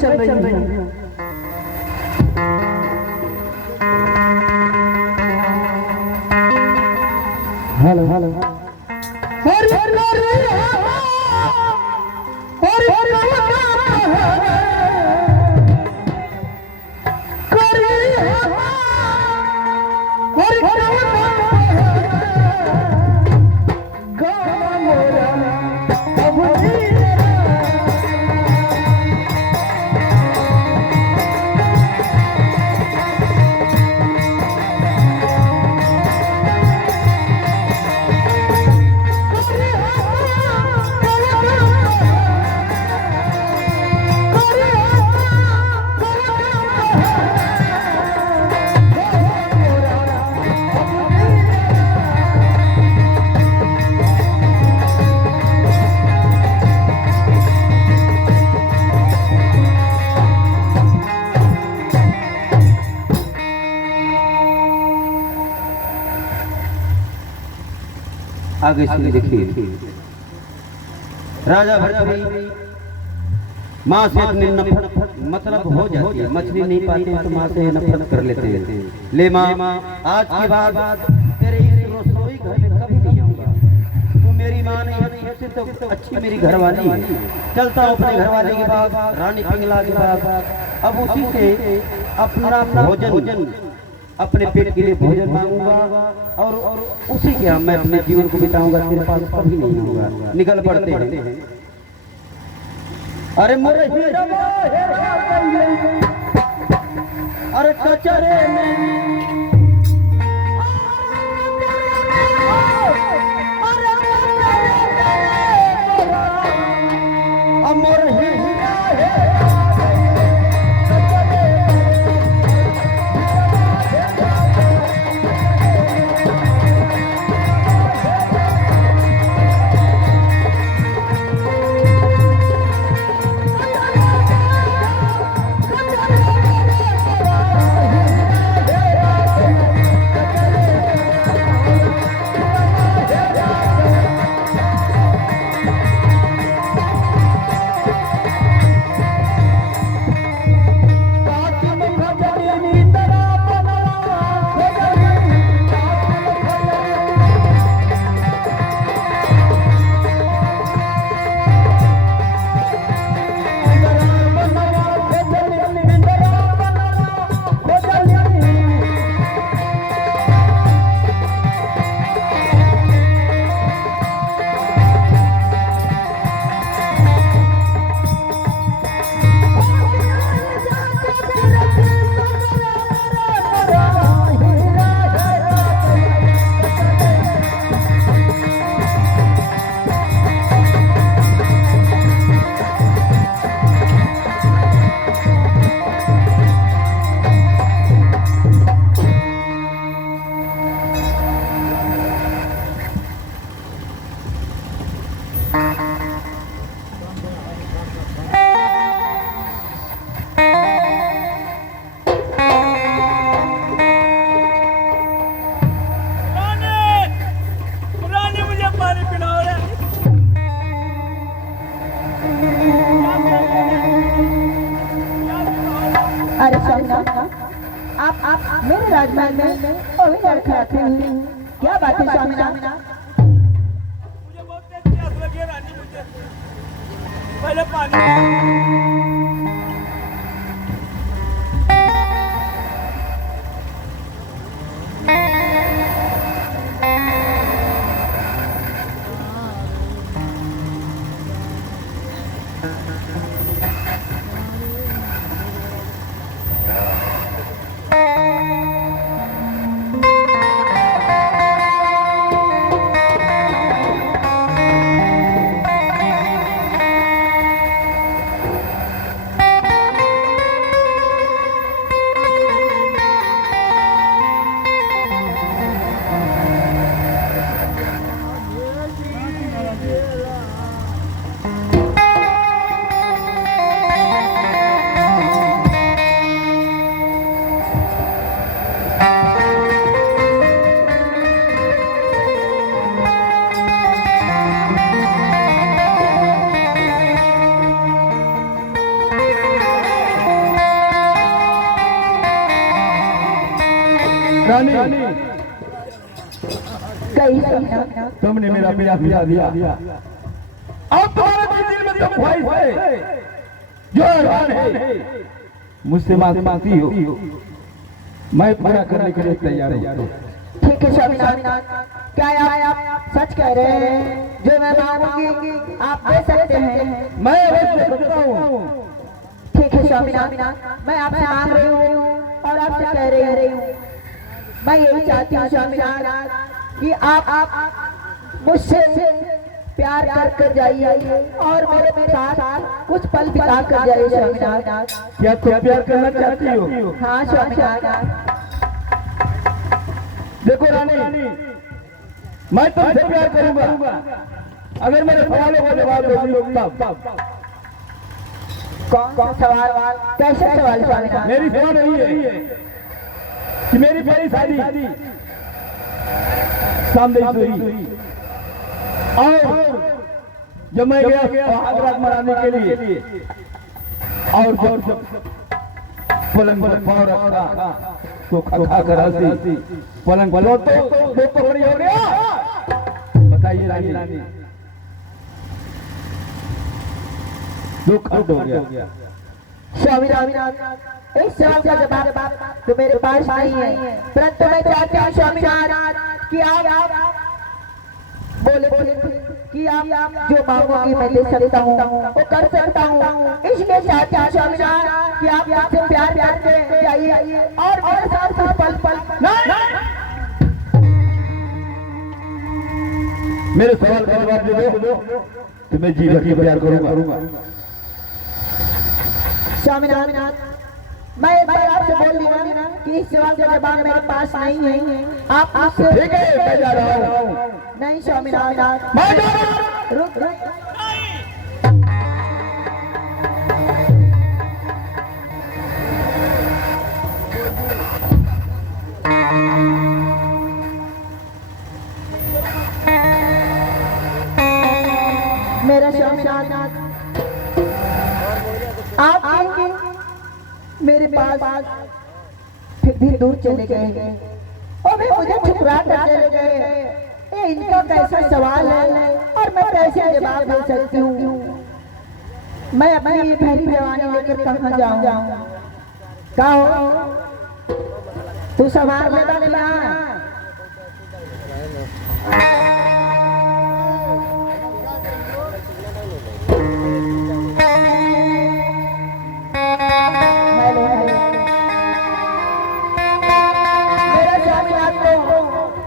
चल रही हूँ। हेलो हेलो हरि हरि हरि आगे से देखिए राजा भरतरी माँ से अपनी नफरत मतलब हो जाती है। मछली नहीं पाते तो माँ से नफरत कर लेते हैं। ले माँ आज के बाद तेरे इस रसोई घर में कभी नहीं आऊंगा। तू मेरी माँ नहीं है तो अच्छी मेरी घरवाली है। चलता हूँ अपने घरवाली के पास रानी पिंगला के पास। अब उसी से अपना भोजन अपने पेट के लिए भोजन मांगूंगा और उसी के मैं अपने जीवन को बिताऊंगा। तेरे पास कभी नहीं आऊंगा। निकल पड़ते हैं। अरे मोरे अरे कचरे में आप मेरे राजमहल में और लड़के आते हैं। क्या बात है स्वामीनाथ? मुझे बहुत तेज प्यास लगी है रानी। मुझे पहले पानी रानी कही स्वामीनाथ। तुमने मेरा प्यार मिटा दिया। अब तुम्हारे दिल में जो ख्वाहिश है, जो अरमान है, मुझसे मांगती हो, मैं पूरा करने के लिए तैयार हूँ। ठीक है स्वामीनाथ, क्या आप सच कह रहे हैं? जो मैं मांगूंगी आप दे सकते हैं? मैं अवश्य सकता हूँ। ठीक है स्वामीनाथ, मैं आपसे मांग रही हूँ और आपसे कह रही हूँ। मैं यही चाहती हूँ स्वामीनाथ कि आप मुझसे प्यार कर जाइए और मेरे साथ कुछ पल बिता कर जाइए स्वामीनाथ। क्या तुम प्यार करना चाहती हो? हाँ स्वामीनाथ। देखो रानी, मैं तुमसे प्यार करूंगा अगर मेरे सवालों का जवाब दोगी तब। कौन सवाल? कैसे सवाल स्वामीनाथ? मेरी सवाल यही है कि मेरी पहली शादी सामने हुई और जब मैं गया आगरा मनाने के लिए और जब पलंग पर पाँव रखा तो खा कर हंसी, पलंग पर तो खड़ी हो गया। बताइए रानी, दुख हो गया। स्वामीनाथ, इस सवाल का जवाब तो मेरे पास नहीं है, परंतु मैं चाहता हूँ स्वामीनाथ कि आप बोले कि आप जो मांगोगी मैं दे सकता हूँ, वो कर सकता हूँ। इसलिए चाहता हूँ स्वामीनाथ कि आप मुझसे प्यार करते जाइए और मेरे साथ पल मेरे सवाल का जवाब दे दो तो मैं जी भर के प्यार करूंगा। स्वामीनाथ, मैं एक बार आपसे बोल दिया कि इस सवाल का जवाब मेरे पास नहीं है। आप आपसे ठीक है, मैं जा रहा हूँ। नहीं स्वामीनाथ, मैं जा रहा हूँ। रुक। मेरा स्वामीनाथ, आप आएंगे मेरे पास फिर भी दूर चले गए और वे मुझे ठुकरा कर चले गए। ये इनका कैसा सवाल है और मैं कैसे जवाब दे सकती हूँ? मैं अपनी ये पहली जवानी लेकर कहाँ जाऊँ? कहो तू संभाल लेता नहीं?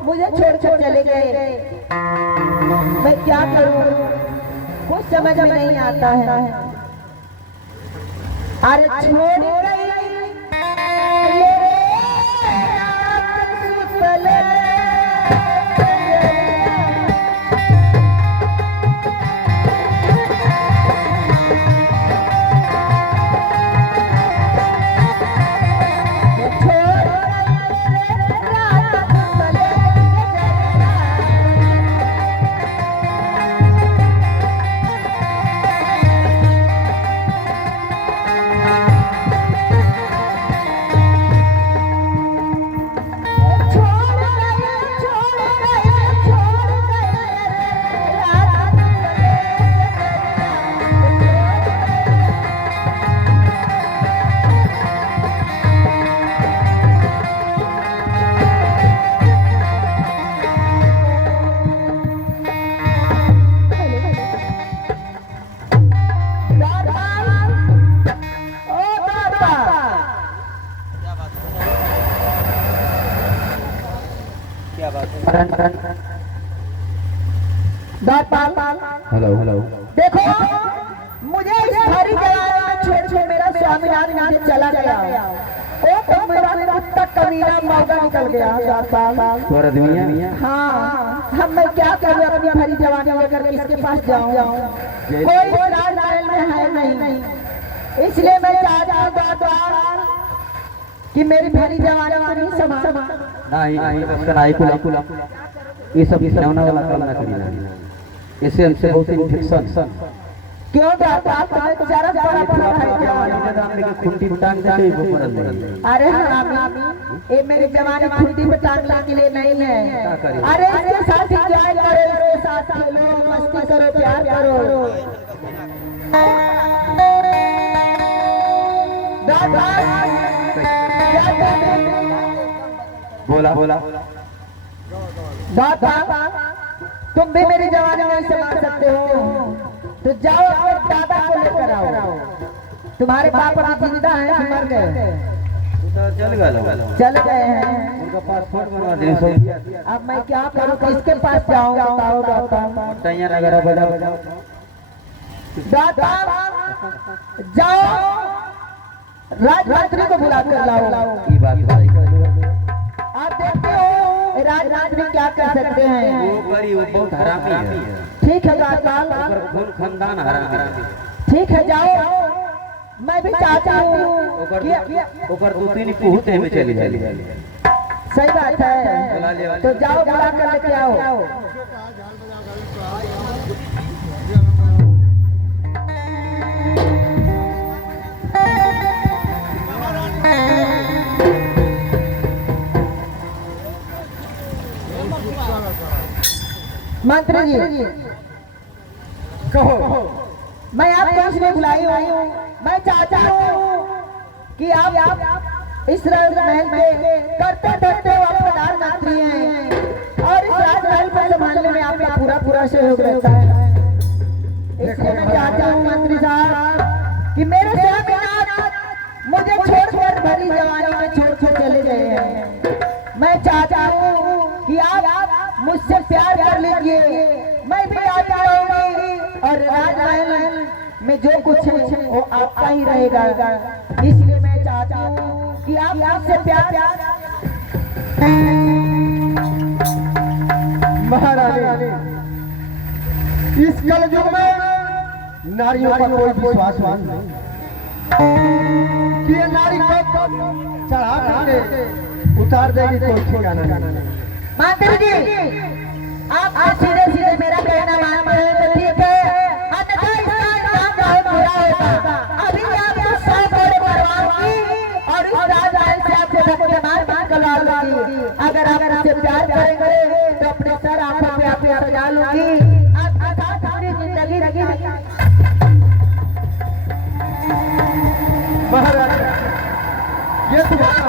मुझे छोड़ चले गए, मैं क्या करूं? कुछ समझ में नहीं आता है। अरे छोड़ हेलो देखो, मुझे इस सारी जगह छोड़ मेरा स्वामीनाथ यहाँ से चला गया। ओ तो मेरा कुत्ता कमीना मौका निकल गया। तुम्हारा दुनिया। हाँ, हम मैं क्या करूँ? अपनी भरी जवानी लेकर किसके पास जाऊँ? कोई राज में है नहीं, इसलिए मैं चाहता हूँ कि मेरी भरी जवानी को नहीं समा ये सब होने वाला काम ना करी। इससे हमसे बहुत इन्फेक्शन क्यों द्वारपाल तुम्हें बेचारा बड़ा पड़ा है क्या? खुंटी टांग देते वो परल अरे हरामी, ये मेरी जवानी खुंटी पे टांगने के लिए नहीं है। अरे इसके साथ एंजॉय करो, इसके साथ खेलो, मस्ती करो, प्यार करो। बोला बोला दादा, तुम भी मेरी जवानी में संभाल सकते हो तो जाओ अपने दादा को लेकर आओ। तुम्हारे पापा भी जिंदा हैं कि मर गए? चल गए हैं। उनका पासपोर्ट बनवा दें सो। अब मैं क्या करूं, किसके पास जाऊं बताओ दादा। तैयार वगैरह बजाओ दादा जाओ, राजरात्रि को बुला कर लाओ। की बात भाई आप देखते हो राजरात्रि क्या कर सकते हैं। वो बहुत हरामी है। ठीक है दादा, खून खानदान हरामी है। ठीक है जाओ। मैं भी चाहता हूँ ऊपर दो तीन पुहते में चली जाए। सही बात है, तो जाओ बुला कर लेके आओ। मंत्री जी कहो। मैं आपको इसलिए बुलाई हूँ, मैं चाहता हूँ कि आप इस राजमहल में करते धरते हो आप प्रधानमंत्री हैं और इस राजमहल को संभालने में आपका पूरा सहयोग रहता है। इसलिए मैं चाहता हूँ मंत्री साहब कि मेरे स्वामीनाथ मुझे छोड़कर भरी जवानी में छोड़ चले गए हैं। मैं चाहता हूँ कि आप मुझसे प्यार कर लीजिए, मैं भी आ जाऊंगी और राजमहल में जो कुछ है वो आपका ही रहेगा। इसलिए मैं चाहता हूँ कि आप मुझसे प्यार। महारानी, इस कलयुग में नारियों का कोई विश्वास नहीं कि ये नारी को चढ़ा करके उतार देगी कोई ठिकाना नहीं। मंत्री जी आप सीधे सीधे मेरा कहना मान रहे हैं तो ठीक है, अन्यथा इसका अंजाम बहुत बुरा होगा। अभी आप 100 घोड़े बनवाऊंगी और इस राजमहल से आपको धक्के मार निकलवा लूंगी। अगर आप मुझसे प्यार करेंगे तो अपने सर आंखों पे आप सजा लूंगी। आपके साथ अपनी जिंदगी रही। महाराज, ये तुम्हारा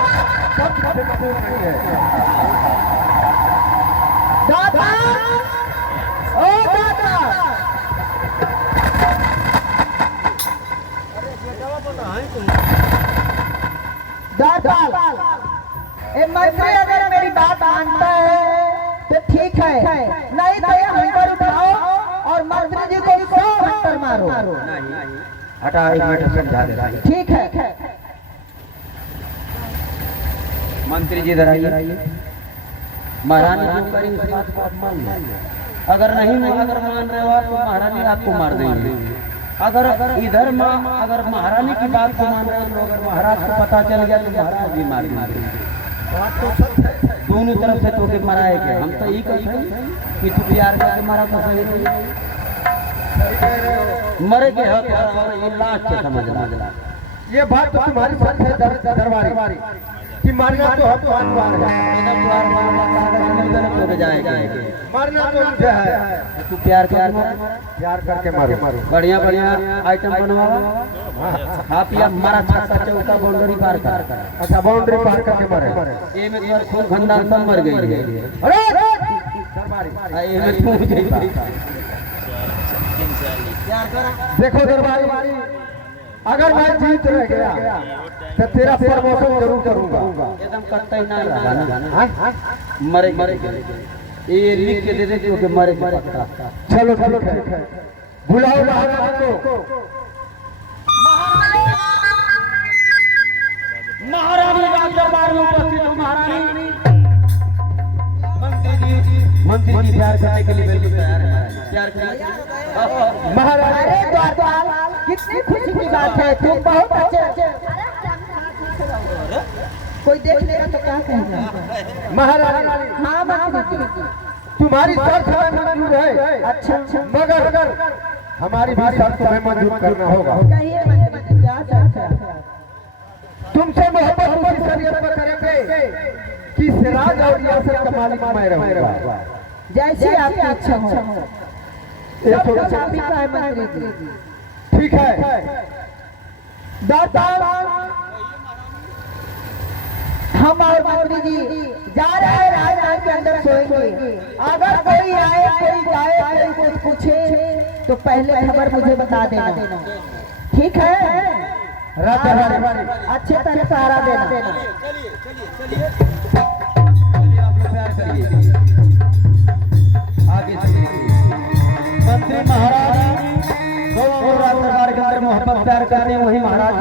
सब नहीं है। दादा, ओ दादा, दादा, ए मंत्री अगर मेरी बात मानता है तो ठीक है, नहीं तो ये हंटर उठाओ और मंत्री जी को 100 हंटर मारो। हटा, एक मिनट समझा दे। ठीक है मंत्री जी इधर आइए। महारानी को करेंगे इस बात को आप मान लो। अगर नहीं अगर मान रहे हो आप तो महारानी आपको मार देंगे। अगर इधर अगर महारानी की बात को मान रहे हो, अगर महाराज को पता चल गया तो महाराज भी मार देंगे। दोनों तरफ से तो के मराए गए। हम तो यही कहते हैं कि तू प्यार करके मारा तो सही नहीं, मरे के हक और ये लास्ट से समझना। ये बात तो तुम्हारी सच है दरबारी कि मारना तो हम मारना तो मुझे है। तू प्यार करके मारो। बढ़िया आइटम बनवाओ। आप या मारा छक्का चौका बाउंड्री पार कर। अच्छा, बाउंड्री पार करके मारे। ये में तो खून खंडान सब मर गई। अरे दरबारी, ये में खून गई। देखो दरबारी, अगर मैं जीत रह गया तो तेरा प्रमोशन जरूर करूंगा। एकदम कट्टा ही ना लगा ना। मरे ये लिख के दे देते हो कि मरे पक्का। चलो ठीक है, बुलाओ महारानी को। महारानी राज दरबार में उपस्थित हो। महारानी मंत्री जी प्यार करने के लिए बिल्कुल तैयार है। प्यार करिए महाराज। अरे द्वारपाल, कितनी खुशी की बात है, तुम बहुत अच्छे। कोई देख लेगा तो क्या कहेगा। महारानी, हाँ मंत्री, तुम्हारी शर्त मंजूर है। अच्छा मगर हमारी भी शर्त तुम्हें मंजूर करना होगा। कहिए मंत्री जी क्या शर्त है? तुमसे मोहब्बत उसी शरीयत पर करेंगे कि सिराज और रियासत का मालिक मैं रहूंगा। जैसे आपकी इच्छा हो। ये सब थोड़ा कुछ आप ही का है मंत्री जी। ठीक है दाता, हम और मंत्री जी जा रहे हैं राजधानी के अंदर सोएंगे। अगर कोई आए, कोई जाए, कोई कुछ पूछे तो पहले खबर मुझे बता देना, ठीक है? रात हमारी अच्छे तरह सहारा देना। चलिए चलिए चलिए चलिए आप लोग प्यार करिए, आगे चलिए। मंत्री महाराज दो रात दरबार के अंदर मोहब्बत प्यार करने वही महाराज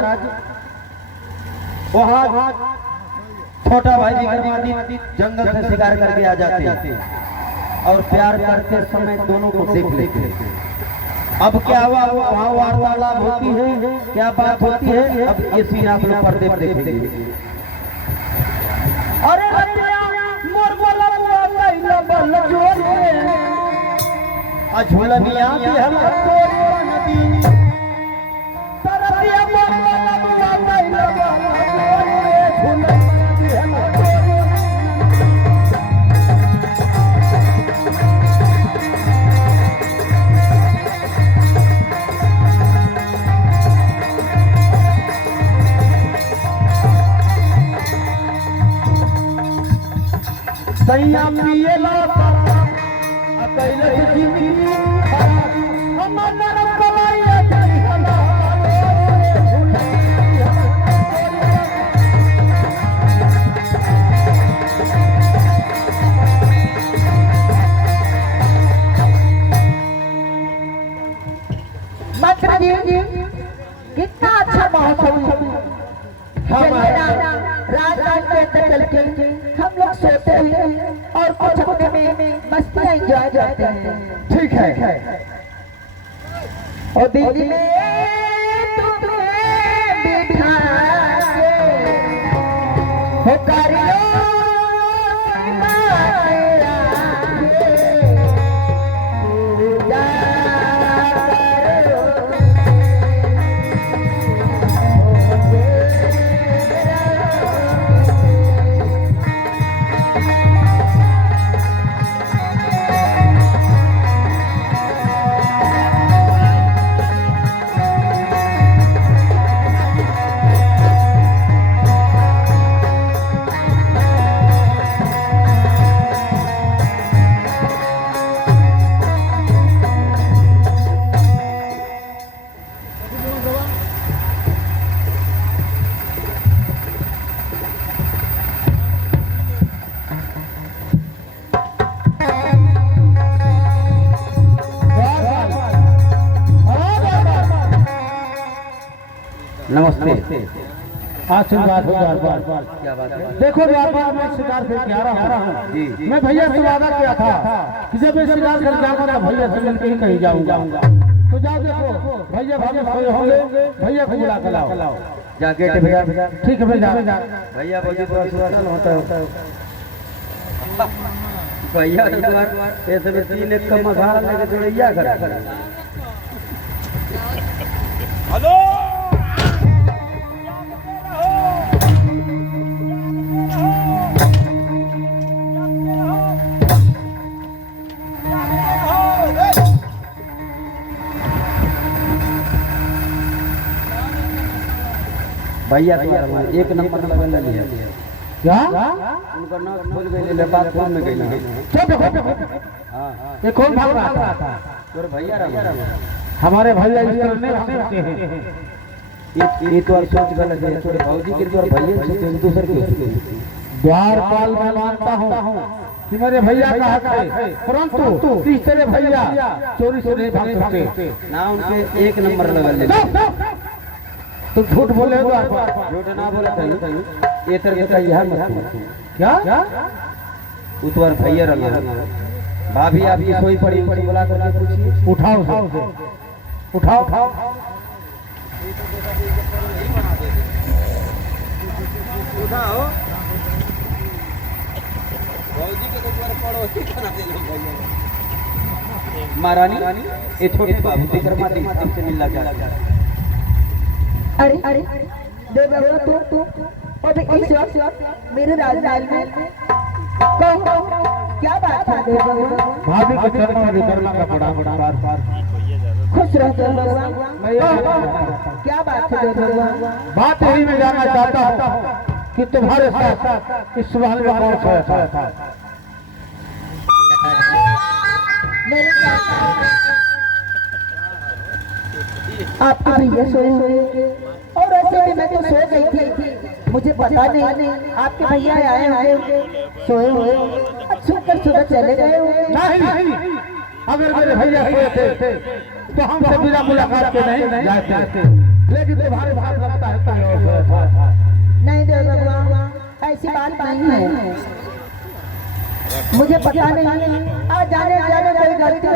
वहाँ छोटा भाई विक्रमादित्य जंगल से शिकार करके आ जाते हैं और प्यार करते समय दोनों को देख लेते हैं। अब क्या हुआ, वहाँ वार्तालाप होती है, क्या बात होती है, अब ये सीन आप लोग पर्दे पर देखेंगे। अरे मोर बोला बुआ बल जोरे झोलनिया की हम तोरे नदी तरतिया मोर बोला बुआ बल जोरे सैया पिए ला अकेले जिंदगी हम नरम कलाइया जाई हला मंत्री जी कितना अच्छा महोत्सव राजधानी के अंदर चल के हम लोग सोते हैं और कुछ अपने में मस्तियाँ एंजॉय करते हैं। ठीक है और दिल में तुम्हें बिठा के हो कर लो मेरा पूजा करो। नमस्ते। आशीर्वाद हो बार क्या बात है? देखो बार मैं शिकार से क्या रहा हूँ। जी मैं भैया से वादा किया था कि जब मैं शिकार कर जाऊंगा तो भैया से मिलकर ही कहीं जाऊंगा। तो जाओ देखो भैया सोए होंगे, भैया को बुला कर लाओ। जाके भैया ठीक है भैया भैया बोलिए थोड़ा सुधार होता है भैया ऐसे में 3 एक का मसाला लेके जोड़िया कर। हेलो भैया एक नंबर लगल लिया क्या उनका नाक खोल गई ले बात फोन में गई। हां ये कौन भाग रहा था? तोर भैया रहा हमारे भैया इस तरह नहीं भागते हैं। ये तो और सोच गलत है। तोरे भौजी के तोर भैया से दूसरे के द्वारपाल मैं मानता हूँ कि मेरे भैया का हक है, परंतु इस तरह भैया चोरी से नहीं भाग सकते। ना उनके एक नंबर लगल ले। तुम झूठ बोले हो झूठ ना बोला था ये तरह का यह मत क्या? उतवर भैया रहा भाभी आपकी सोई पड़ी बुला करके पूछिए। उठाओ उठाओ भौजी के ऊपर पड़ो बना दे भैया महारानी ये छोटे बाबू की माटी से मिलना चाहता है। अरे अरे देव बबुआ तू अबे इस वक्त मेरे राजमहल में कहो क्या बात है देव बबुआ? भाभी के चरण में विकर्मा का बड़ा पार खुश रहो देव बबुआ। क्या बात है देव बबुआ? बात यही मैं जानना चाहता हूँ कि तुम्हारे साथ इस महल में कौन सोया था? मेरे आपके भैया सोए हुए और ऐसे भी मैं तो सो गई थी, मुझे पता नहीं आपके भैया आए हुए सोए हुए सुनकर सुबह चले गए हुए। नहीं, अगर मेरे भैया सोए थे तो हमसे बिना मुलाकात के नहीं जाते, लेकिन तुम्हारे भाग लगता है नहीं देव बबुआ ऐसी बात नहीं है, मुझे पता नहीं। आज जाने जाने कोई गलती हो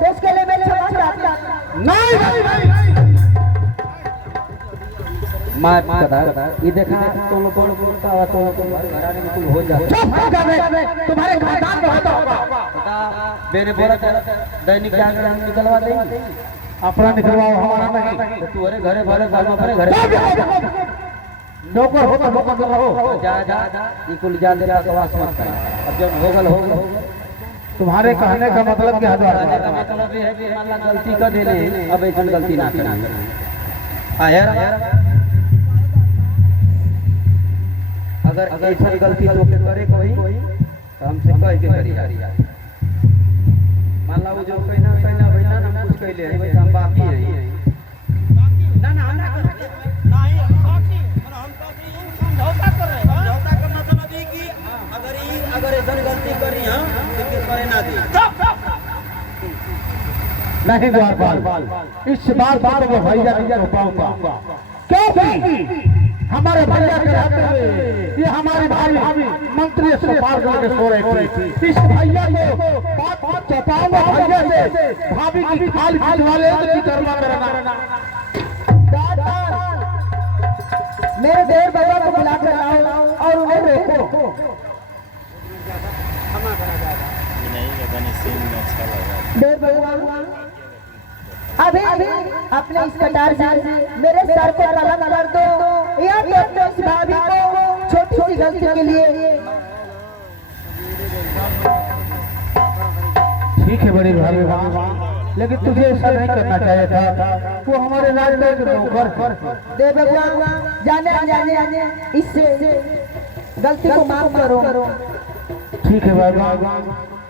तो उसके लिए मैं क्षमा चाहता हूं। नहीं, मार बता ये देखा तुम लोग कौन बोलता है तो घराने में कुछ हो जाए। तुम्हारे खानदान में होता होगा। मेरे बोला दैनिक जागरण हम निकलवा देंगे, अपना निकलवाओ, हमारा नहीं। तू अरे घरे भले सालों अपने घरे नौकर हो तो नौकर रहो। जा जा ये कुल जा दे बकवास मत कर। अब जब होगल तुम्हारे कहने का मतलब क्या है? मतलब ये है कि मान ला गलती कर देने अब ऐसी गलती ना करना। यार अगर ऐसा गलती तो के करे कोई तो हमसे कह के करी यार। मान ला वो जो कहना भैया हम कुछ कह ले वैसे हम बाकी हैं ना हम ना कर नहीं बाकी हम तो समझौता कर रहे हैं। समझौता करना समझ कि अगर ऐसा गलती कर रही हां तो किस करे ना दी नहीं द्वारपाल, इस बार मैं भैया नहीं कर पाऊंगा क्योंकि हमारे भैया के रहते हुए ये हमारी भाभी मंत्री से पार करके सो रही थी। इस भैया को बात चौपाऊंगा भैया से, भाभी की खाल खिंचवा ले तो कर्मा करना। मेरे देव बबुआ को बुला कर लाओ और उन्हें रोको। देव बबुआ अभी अपने इस कटार से मेरे सर को कलम कर दो या तो अपने इस भाभी को छोटी छोटी गलती के लिए। ठीक है बड़ी भाभी, लेकिन तुझे ऐसा नहीं करना चाहिए था। वो हमारे राजदूत के नौकर। देव बबुआ जाने इससे गलती को माफ करो। ठीक है बाबा,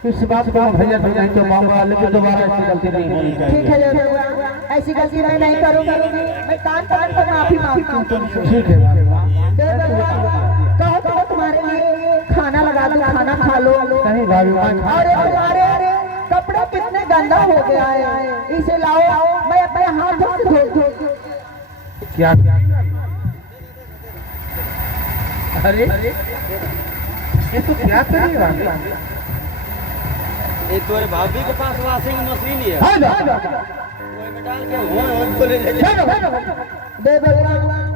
इस बात को मैं भैया से नहीं कर पाऊंगा, लेकिन दोबारा ऐसी गलती नहीं होनी चाहिए। ठीक है देव बबुआ, ऐसी गलती मैं नहीं करूंगी। मैं कान पर माफी मांगती हूँ तुमसे। ठीक है बाबा। देव बबुआ कहो तुम्हारे लिए खाना लगा दो, खाना खा लो। नहीं भाभी, अरे तुम्हारे कपड़े कितने गंदा हो गया है, इसे लाओ मैं अपने हाथों से धो। क्या? अरे ये तो क्या करेगा? एक तो भाभी के पास वॉशिंग मशीन है, ओए में डाल के हो ले ले। देव बबुआ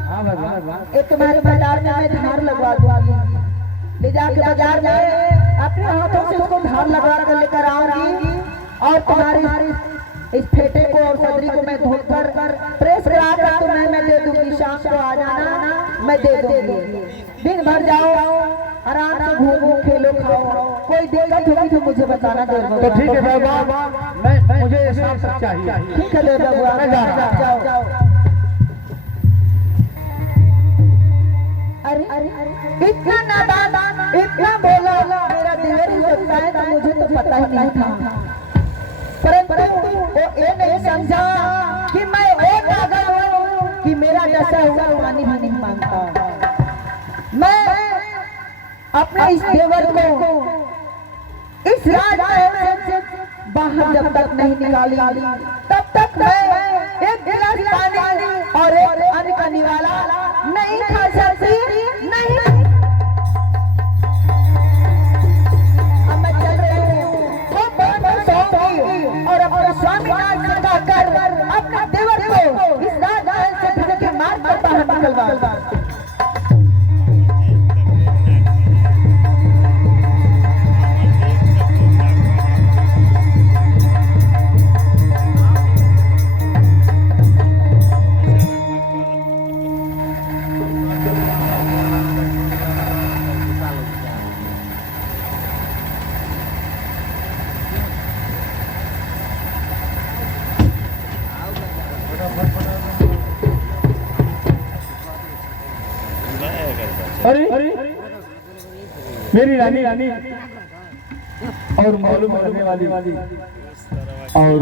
हां बाबा, एक तुम्हारे बाजार में मैं धार लगवा दूंगी। ले जाके बाजार में अपने हाथों से उसको धार लगवा कर लेकर आऊंगी और तुम्हारी इस फेटे को और सदरी को मैं धोकर प्रेस करा कर तुम्हें मैं दे दूंगी। शाम को आ जाना, मैं दे दूंगी। दिन भर जाओ, आराम से घूमो, खेलो, खाओ। कोई दिक्कत होगी तो मुझे बताना देव बबुआ। तो ठीक है बाबा, मैं मुझे शाम तक चाहिए। ठीक है देव बबुआ, मैं जा रहा हूं। जाओ। अरे इतना नादान, इतना बोला मेरा देवर ही होता है तो मुझे तो पता ही नहीं था। परंतु वो ये नहीं समझा कि मैं वो पागल हूँ कि मेरा जैसा हुआ पानी भी नहीं मांगता। मैं अपने इस देवर को इस राजमहल से बाहर जब तक नहीं निकाली तब तक मैं एक गिलास पानी और एक अन्न का निवाला नहीं खा सकती। नहीं, अब मैं चल रही हूँ, वो बहुत सोऊंगी और अपने स्वामी नाम कर अपने देवर को इस राजमहल से धक्के के मार कर बाहर निकलवा। मेरी रानी रानी और मालूम करने वाली और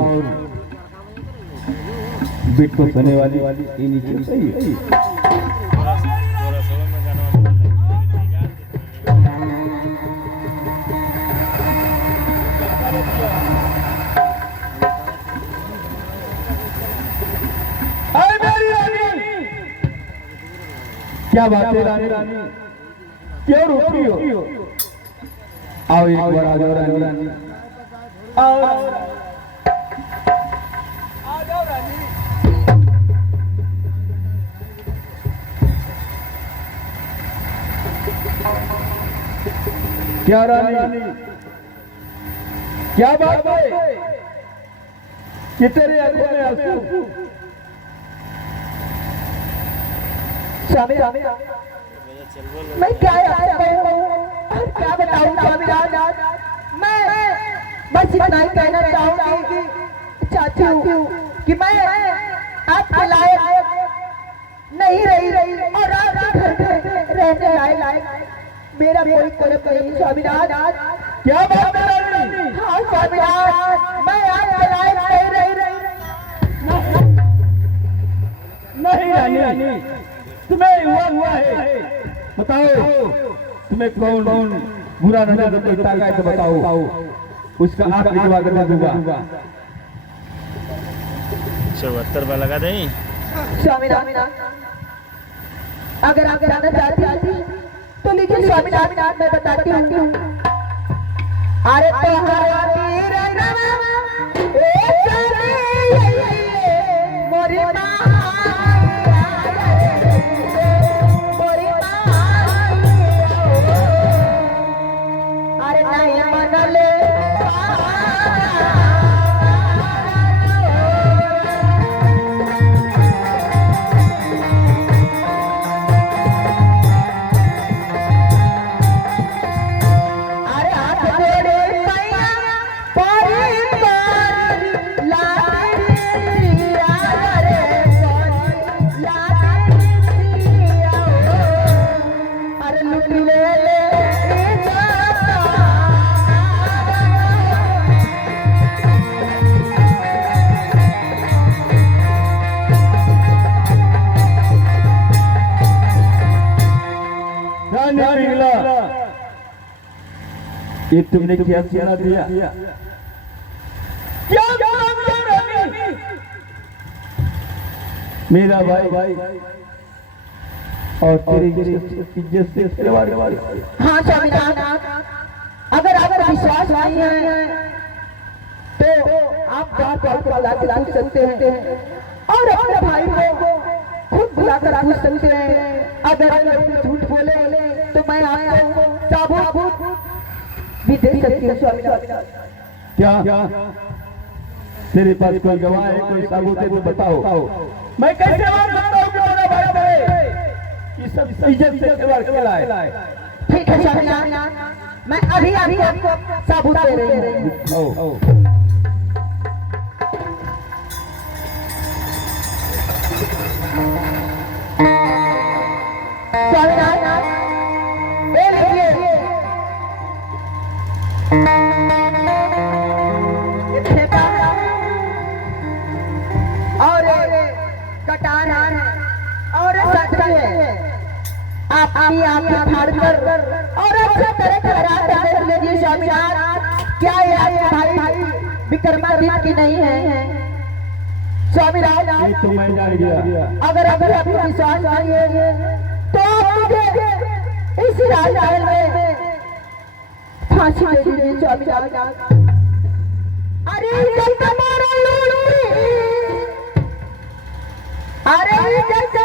बीट को सुनने वाली ये नीचे सही है। अरे मेरी रानी क्या बात है रानी क्यों रोती हो? आओ एक बार आ जाओ रानी आओ आ जाओ रानी। क्या रानी क्या बात है कि तेरी आंखों में आंसू? स्वामी मैं क्या क्या बताऊं स्वामी राज, मैं बस इतना ही कहना चाहूंगी चाहती हूँ कि मैं आपके लायक नहीं रही और आपके घर में रहने लायक मेरा कोई कर्म नहीं स्वामी राज। क्या बात है रानी? हाँ स्वामी राज, मैं आपके लायक नहीं रही। नहीं रानी तुम्हें हुआ है, बताओ तुम्हें कौन बुरा नजर देखता है तो बताओ, उसका आंख निकलवा कर दे दूंगा। 74 बार लगा दें। स्वामी राज अगर आप जाना चाहती तो लीजिए स्वामी राज मैं बताती हूँ। अरे ये तुमने क्या सुना दिया? क्या मेरा भाई और तेरी इज्जत से खिलवाड़। हाँ स्वामी राज अगर विश्वास नहीं है तो आप बात बुला के पूछ सकते हैं और अपने भाई को खुद बुलाकर पूछ सकते हैं। अगर झूठ बोले तो मैं आपको सबूत भी दे सकती हूँ स्वामी राज। क्या तेरे पास कोई गवाह है, कोई सबूत है तो बताओ। मैं कैसे बताऊं कि मेरा भाई है कि सब इज्जत से खिलवाड़ खेला है। ठीक है स्वामी राज मैं अभी आपको सबूत दे रही हूँ। स्वामी राज ये लीजिए ये ठेका और कटार है और सब्जी है। आप आंखें फाड़ कर और अच्छे तरह करा कर देख लीजिए स्वामी राज क्या ये आपके भाई विक्रमादित्य की नहीं है स्वामी राज। ये तो मैं जान गया। अगर आपको विश्वास नहीं है तो आप मुझे इसी राजमहल में फांसी दे दीजिए स्वामी राज। अरे जैसे मारो लूटी, अरे जैसे